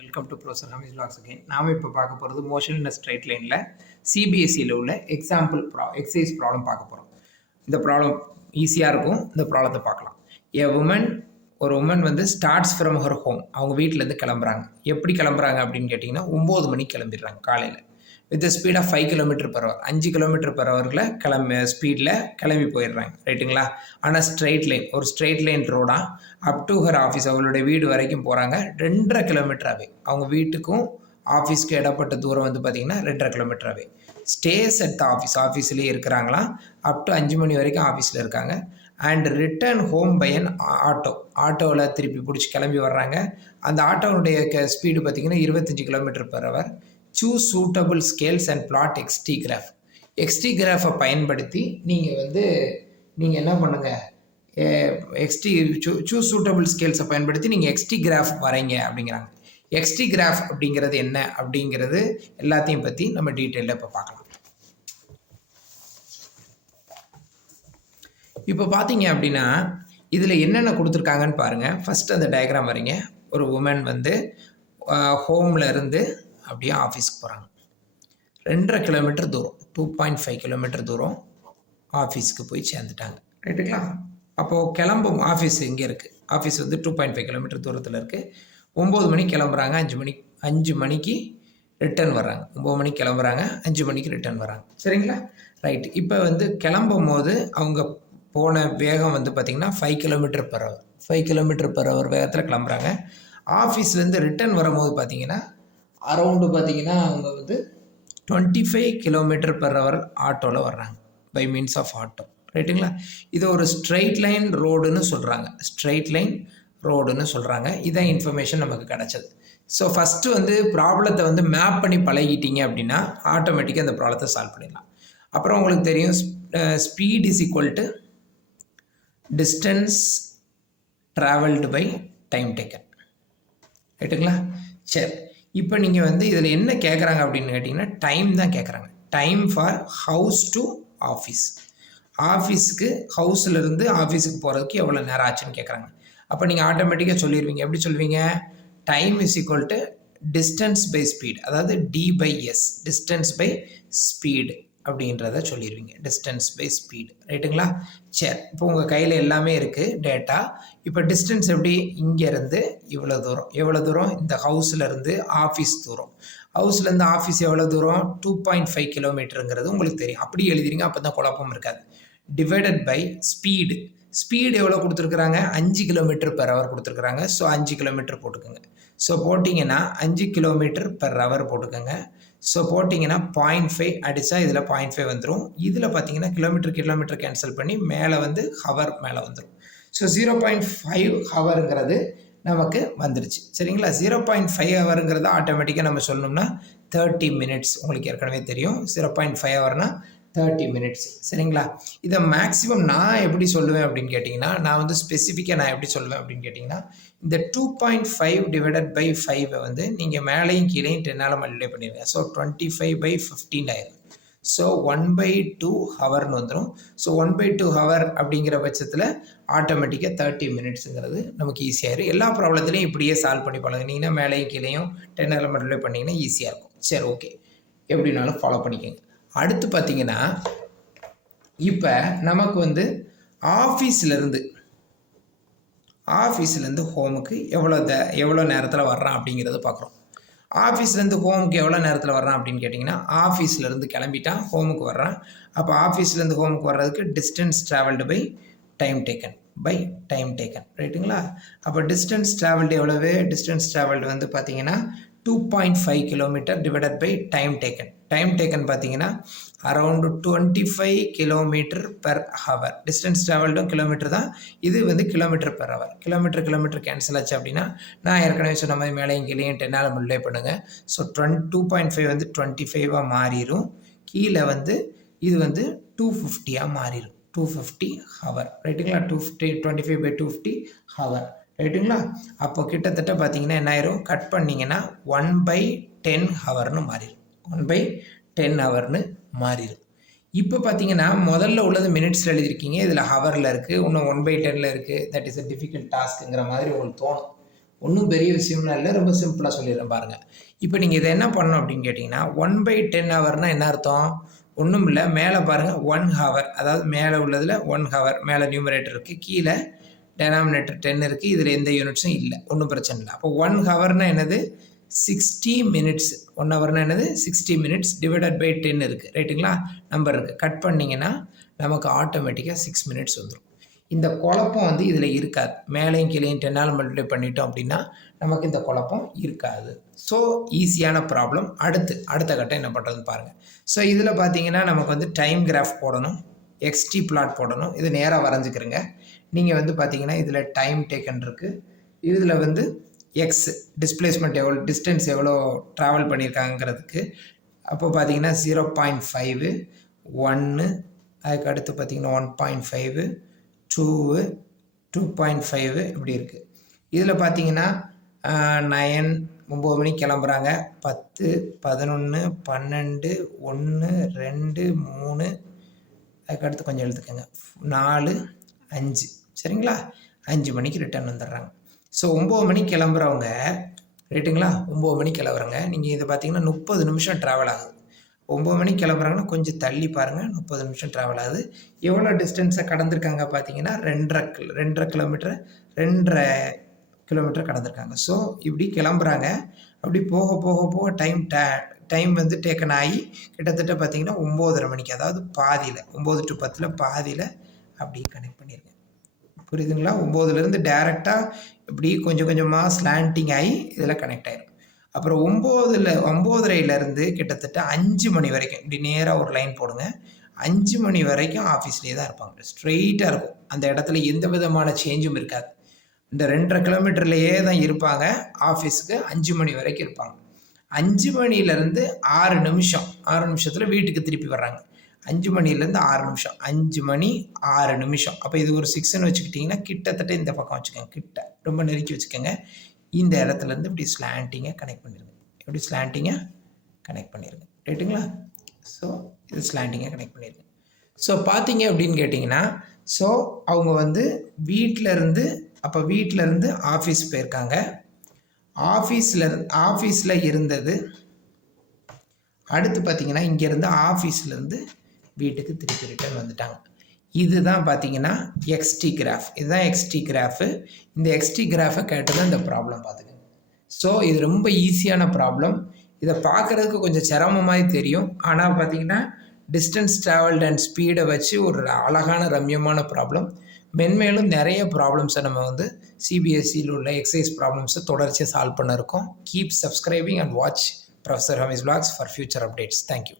Welcome to professor Hamees vlogs again. நாம இப்போ பார்க்க போகிறது மோஷன் இன் ஸ்ட்ரைட் லைனில் சிபிஎஸ்சியில் உள்ள எக்ஸாம்பிள் எக்ஸசைஸ் ப்ராப்ளம் பார்க்க போகிறோம். இந்த ப்ராப்ளம் ஈஸியாக இருக்கும். இந்த ப்ராப்ளத்தை பார்க்கலாம். ஒரு உமன் வந்து ஸ்டார்ட்ஸ் ஃப்ரம் ஹர் ஹோம். அவங்க வீட்டிலேருந்து கிளம்புறாங்க. எப்படி கிளம்புறாங்க அப்படின்னு கேட்டிங்கன்னா 9 மணிக்கு கிளம்பிடுறாங்க காலையில். With speed of 5 km/h 5 km/h ஸ்பீடில் கிளம்பி போயிடுறாங்க. ரைட்டுங்களா? ஆனால் ஒரு ஸ்ட்ரெயிட் லைன் ரோடாக அப் டு ஹர் ஆஃபீஸ், அவங்களுடைய வீடு வரைக்கும் போகிறாங்க. 2.5 km அவங்க வீட்டுக்கும் ஆஃபீஸ்க்கு இடப்பட்ட தூரம் வந்து பார்த்திங்கன்னா 2.5 km ஸ்டேஸ் அட் த ஆஃபீஸ்லேயே இருக்கிறாங்களாம். அப் டு 5 மணி வரைக்கும் ஆஃபீஸில் இருக்காங்க. And return home by an ஆட்டோவில் திருப்பி பிடிச்சி கிளம்பி வர்றாங்க. அந்த ஆட்டோவுடைய ஸ்பீடு பார்த்திங்கன்னா 25 km/h. Choose suitable scales and plot XT graph. XT கிராஃபை பயன்படுத்தி நீங்கள் என்ன பண்ணுங்கள், சூஸ் சூட்டபிள் ஸ்கேல்ஸை பயன்படுத்தி நீங்கள் எக்ஸ்டி கிராஃப் வரைங்க அப்படிங்கிறாங்க. எக்ஸ்டி கிராஃப் அப்படிங்கிறது என்ன அப்படிங்கிறது எல்லாத்தையும் பற்றி நம்ம டீட்டெயிலில் இப்போ பார்க்கலாம். இப்போ பார்த்தீங்க அப்படின்னா இதில் என்னென்ன கொடுத்துருக்காங்கன்னு பாருங்கள். ஃபஸ்ட்டு அந்த டயக்ராம் வரைங்க. ஒரு உமன் வந்து ஹோமில் இருந்து அப்படியே ஆஃபீஸ்க்கு போகிறாங்க. 2.5 km தூரம், 2.5 km தூரம் ஆஃபீஸ்க்கு போய் சேர்ந்துட்டாங்க. ரைட்டுங்களா? அப்போது கிளம்பும் ஆஃபீஸ் இங்கே இருக்குது. ஆஃபீஸ் வந்து 2.5 km தூரத்தில் இருக்குது. 9 மணிக்கு கிளம்புறாங்க. 5 மணிக்கு ரிட்டர்ன் வர்றாங்க. 9 மணிக்கு கிளம்புறாங்க, 5 மணிக்கு ரிட்டர்ன் வர்றாங்க. சரிங்களா? ரைட். இப்போ வந்து கிளம்பும் போது அவங்க போன வேகம் வந்து பார்த்திங்கன்னா 5 km/h 5 km/h வேகத்தில் கிளம்புறாங்க. ஆஃபீஸ்லேருந்து ரிட்டர்ன் வரும்போது பார்த்திங்கன்னா அரௌண்டு பார்த்திங்கன்னா அவங்க வந்து 25 km/h ஆட்டோவில் வர்றாங்க. By means of auto. ரைட்டுங்களா? இது ஒரு ஸ்ட்ரெயிட் லைன் ரோடுன்னு சொல்கிறாங்க. இதான் இன்ஃபர்மேஷன் நமக்கு கிடச்சது. ஸோ ஃபஸ்ட்டு வந்து ப்ராப்ளத்தை வந்து மேப் பண்ணி பழகிட்டீங்க அப்படின்னா ஆட்டோமேட்டிக்காக அந்த ப்ராப்ளத்தை சால்வ் பண்ணிடலாம். அப்புறம் உங்களுக்கு தெரியும் speed is equal to distance travelled by time taken. ரைட்டுங்களா? சரி, இப்போ நீங்கள் வந்து இதில் என்ன கேட்குறாங்க அப்படின்னு கேட்டிங்கன்னா டைம் தான் கேட்குறாங்க. Time for house to office. ஆஃபீஸுக்கு ஹவுஸ்லேருந்து ஆஃபீஸுக்கு போகிறதுக்கு எவ்வளோ நேரம் ஆச்சுன்னு கேட்குறாங்க. அப்போ நீங்கள் ஆட்டோமேட்டிக்காக சொல்லிடுவீங்க. எப்படி சொல்லுவீங்க? Time is equal to distance by speed, அதாவது D/S, டிஸ்டன்ஸ் பை ஸ்பீடு அப்படின்றத சொல்லிடுவீங்க. Distance by speed. ரைட்டுங்களா? சரி, இப்போ உங்கள் கையில் எல்லாமே இருக்குது டேட்டா. இப்போ டிஸ்டன்ஸ் எப்படி? இங்கேருந்து எவ்வளோ தூரம் இந்த ஹவுஸ்லேருந்து ஆஃபீஸ் தூரம். ஹவுஸ்லேருந்து ஆஃபீஸ் எவ்வளோ தூரம்? 2.5 km உங்களுக்கு தெரியும். அப்படி எழுதிடுங்க, அப்போ தான் குழப்பம் இருக்காது. டிவைடட் பை ஸ்பீடு எவ்வளோ கொடுத்துருக்குறாங்க? 5 km/h கொடுத்துருக்குறாங்க. ஸோ 5 km போட்டுக்கோங்க. ஸோ போட்டிங்கன்னா 5 km/h போட்டுக்கோங்க. ஸோ போட்டிங்கன்னா 0.5 அடித்தா இதில் 0.5 வந்துடும். இதில் பார்த்தீங்கன்னா கிலோமீட்டர் கேன்சல் பண்ணி மேலே வந்து ஹவர் மேலே வந்துடும். ஸோ 0.5 ஹவருங்கிறது நமக்கு வந்துடுச்சு. சரிங்களா? 0.5 ஹவருங்கிறது ஆட்டோமேட்டிக்காக நம்ம சொல்லணும்னா 30 minutes. உங்களுக்கு ஏற்கனவே தெரியும் 0.5 ஹவர்னால் 30 minutes. சரிங்களா? இதை மேக்ஸிமம் நான் எப்படி சொல்லுவேன் அப்படின்னு கேட்டிங்கன்னா, நான் வந்து ஸ்பெசிஃபிக்காக நான் எப்படி சொல்லுவேன் அப்படின்னு கேட்டிங்கன்னா, இந்த 2.5 டிவைடட் பை 5 வந்து நீங்கள் மேலேயும் கீழேயும் 10ஆல் மல்டிப்ளை பண்ணிடுங்க. ஸோ 25/15 ஆயிடும். ஸோ 1/2 ஹவர்னு வந்துடும். ஸோ 1/2 ஹவர் அப்படிங்கிற பட்சத்தில் ஆட்டோமேட்டிக்காக 30 minutesங்கிறது நமக்கு ஈஸியாகிடும். எல்லா ப்ராப்ளத்துலையும் இப்படியே சால்வ் பண்ணி பழகுனீங்கன்னா மேலேயும் கீழேயும் 10ஆல் மல்டிப்ளை பண்ணிங்கன்னா ஈஸியாக இருக்கும். சரி, ஓகே, எப்படினாலும் ஃபாலோ பண்ணிக்கோங்க. அடுத்து பார்த்திங்கன்னா இப்போ நமக்கு வந்து ஆஃபீஸ்லேருந்து ஹோமுக்கு எவ்வளோ நேரத்தில் வர்றான் அப்படிங்கிறத பார்க்குறோம். ஆஃபீஸ்லேருந்து ஹோமுக்கு எவ்வளோ நேரத்தில் வர்றான் அப்படின்னு கேட்டிங்கன்னா, ஆஃபீஸ்லேருந்து கிளம்பிட்டான், ஹோமுக்கு வர்றான். அப்போ ஆஃபீஸ்லேருந்து ஹோமுக்கு வர்றதுக்கு distance travelled by time taken. ரைட்டுங்களா? அப்போ டிஸ்டன்ஸ் ட்ராவல்டு எவ்வளவு? டிஸ்டன்ஸ் ட்ராவல்டு வந்து பார்த்திங்கன்னா 2.5 km divided by time taken பார்த்தீங்கன்னா அரௌண்டு 25 km/h. டிஸ்டன்ஸ் ட்ராவல்டும் கிலோமீட்டர் தான், இது வந்து km/h. கிலோமீட்டர் கேன்சல் ஆச்சு அப்படின்னா நான் ஏற்கனவே சொன்ன மாதிரி மேலேயும் கீழேயும் 10ஆல் மல்டிப்ளை பண்ணுங்கள். ஸோ 2.5 வந்து 25 மாறிடும். கீழே வந்து இது வந்து 250 மாறிடும். 250 ஹவர். ரைட்டுங்களா? 25/250 ஹவர். ரைட்டுங்களா? அப்போ கிட்டத்தட்ட பார்த்தீங்கன்னா என்ன ஆயிரும்? கட் பண்ணிங்கன்னா 1/10 ஹவர்னு மாறிடும். 1/10 ஹவர்னு மாறிடும். இப்போ பார்த்தீங்கன்னா முதல்ல உள்ளது மினிட்ஸில் எழுதியிருக்கீங்க, இதில் ஹவரில் இருக்குது, இன்னும் 1/10 இருக்குது. தட் இஸ் அ டிஃபிகல்ட் டாஸ்க்குங்கிற மாதிரி உங்களுக்கு தோணும். ஒன்றும் பெரிய விஷயம்லாம் இல்லை, ரொம்ப சிம்பிளாக சொல்லிடுறேன் பாருங்கள். இப்போ நீங்கள் இதை என்ன பண்ணணும் அப்படின்னு கேட்டிங்கன்னா 1/10 ஹவர்னால் என்ன அர்த்தம்? ஒன்றும் இல்லை, மேலே பாருங்கள் 1 ஹவர், அதாவது மேலே உள்ளதில் 1 ஹவர், மேலே நியூமரேட்டர் இருக்குது, கீழே டெனாமினேட்டர் 10 இருக்குது, இதில் எந்த யூனிட்ஸும் இல்லை, ஒன்றும் பிரச்சனை இல்லை. அப்போ 1 ஹவர்னால் என்னது? 60 மினிட்ஸ். 1 ஹவர்னால் என்னது? 60 மினிட்ஸ் டிவைடட் பை 10 இருக்குது, ரைட்டுங்களா? நம்பர் இருக்குது, கட் பண்ணிங்கன்னா நமக்கு ஆட்டோமேட்டிக்காக 6 மினிட்ஸ் வந்துடும். இந்த குழப்பம் வந்து இதில் இருக்காது. மேலேயும் கீழேயும் 10ஆல் மல்டிப்ளை பண்ணிட்டோம் அப்படின்னா நமக்கு இந்த குழப்பம் இருக்காது. ஸோ ஈஸியான ப்ராப்ளம். அடுத்த கட்டம் என்ன பண்ணுறதுன்னு பாருங்கள். ஸோ இதில் பார்த்தீங்கன்னா நமக்கு வந்து டைம் கிராஃப் போடணும், எக்ஸ்டி பிளாட் போடணும். இது நேராக வரைஞ்சிக்கிறங்க. நீங்கள் வந்து பார்த்தீங்கன்னா இதில் டைம் டேக்கன் இருக்குது, இதில் வந்து எக்ஸ் டிஸ்பிளேஸ்மெண்ட் எவ்வளோ, டிஸ்டன்ஸ் எவ்வளோ ட்ராவல் பண்ணியிருக்காங்கிறதுக்கு. அப்போ பார்த்தீங்கன்னா 0.5, 1, அதுக்கு அடுத்து பார்த்தீங்கன்னா 1.5, 2, 2.5 இப்படி இருக்குது. இதில் பார்த்தீங்கன்னா 9, 9 மணிக்கு கிளம்புறாங்க, 10, 11, 12, 1, 2, 3, அதுக்கடுத்து கொஞ்சம் எழுதுக்கங்க, 4, 5, சரிங்களா? 5 மணிக்கு ரிட்டர்ன் வந்துடுறாங்க. ஸோ 9 மணிக்கு கிளம்புறவங்க, ரைட்டுங்களா? 9 மணிக்கு கிளம்புறாங்க. நீங்கள் இதை பார்த்தீங்கன்னா 30 நிமிஷம் ட்ராவல் ஆகுது. 9 மணிக்கு கிளம்புறாங்கன்னா கொஞ்சம் தள்ளி பாருங்கள், 30 நிமிஷம் ட்ராவல் ஆகுது. எவ்வளோ டிஸ்டன்ஸை கடந்திருக்காங்க பார்த்தீங்கன்னா 2.5 கிலோமீட்டர், 2.5 கிலோமீட்டர் கடந்திருக்காங்க. ஸோ இப்படி கிளம்புறாங்க. அப்படி போக போக போக டைம் வந்து டேக்கன் ஆகி கிட்டத்தட்ட பார்த்தீங்கன்னா 9:30 மணிக்கு, அதாவது பாதியில் 9 to 10 பாதியில் அப்படி கனெக்ட் பண்ணிடுங்க. புரியுதுங்களா? 9லேருந்து டேரெக்டாக இப்படி கொஞ்சம் கொஞ்சமாக ஸ்லாண்டிங் ஆகி இதில் கனெக்ட் ஆகிடும். அப்புறம் 9:30லேருந்து கிட்டத்தட்ட 5 மணி வரைக்கும் இப்படி நேராக ஒரு லைன் போடுங்க. 5 மணி வரைக்கும் ஆஃபீஸ்லேயே தான் இருப்பாங்க, ஸ்ட்ரெயிட்டாக இருக்கும். அந்த இடத்துல எந்த விதமான சேஞ்சும் இருக்காது. இந்த 2.5 கிலோமீட்டர்லேயே தான் இருப்பாங்க. ஆஃபீஸுக்கு 5 மணி வரைக்கும் இருப்பாங்க. 5 மணிலேருந்து 6 நிமிஷத்தில் வீட்டுக்கு திருப்பி வர்றாங்க. 5 மணிலேருந்து 6 நிமிஷம், 5 மணி 6 நிமிஷம். அப்போ இது ஒரு 6ன்னு வச்சுக்கிட்டிங்கன்னா கிட்டத்தட்ட இந்த பக்கம் வச்சுக்கோங்க, கிட்ட ரொம்ப நெருக்கி வச்சுக்கோங்க. இந்த இடத்துலேருந்து இப்படி ஸ்லாண்டிங்காக கனெக்ட் பண்ணிடுங்க, இப்படி ஸ்லாண்டிங்காக கனெக்ட் பண்ணிடுங்க, ரைட்டுங்களா? ஸோ இது ஸ்லாண்டிங்காக கனெக்ட் பண்ணிடுங்க. ஸோ பார்த்தீங்க அப்படின்னு கேட்டிங்கன்னா, ஸோ அவங்க வந்து வீட்டிலேருந்து ஆஃபீஸ் போயிருக்காங்க. ஆஃபீஸில் இருந்தது. அடுத்து பார்த்தீங்கன்னா இங்கேருந்து ஆஃபீஸ்லேருந்து வீட்டுக்கு திருப்பி ரிட்டர்ன் வந்துட்டாங்க. இதுதான் பார்த்தீங்கன்னா எக்ஸ்டி கிராஃப். இதுதான் எக்ஸ்டி கிராஃபு. இந்த எக்ஸ்டி கிராஃபை கேட்டு தான் இந்த ப்ராப்ளம் பார்த்துக்கோங்க. ஸோ இது ரொம்ப ஈஸியான ப்ராப்ளம். இதை பார்க்குறதுக்கு கொஞ்சம் சிரமமாக தெரியும், ஆனால் பார்த்தீங்கன்னா டிஸ்டன்ஸ் ட்ராவல்டு அண்ட் ஸ்பீடை வச்சு ஒரு அழகான ரம்யமான ப்ராப்ளம். மென்மேலும் நிறைய ப்ராப்ளம்ஸை நம்ம வந்து சிபிஎஸ்சியில் உள்ள எக்ஸசைஸ் ப்ராப்ளம்ஸை தொடர்ச்சியாக சால்வ் பண்ண இருக்கோம். Keep subscribing and watch Professor Hami's Vlogs for future updates. Thank you.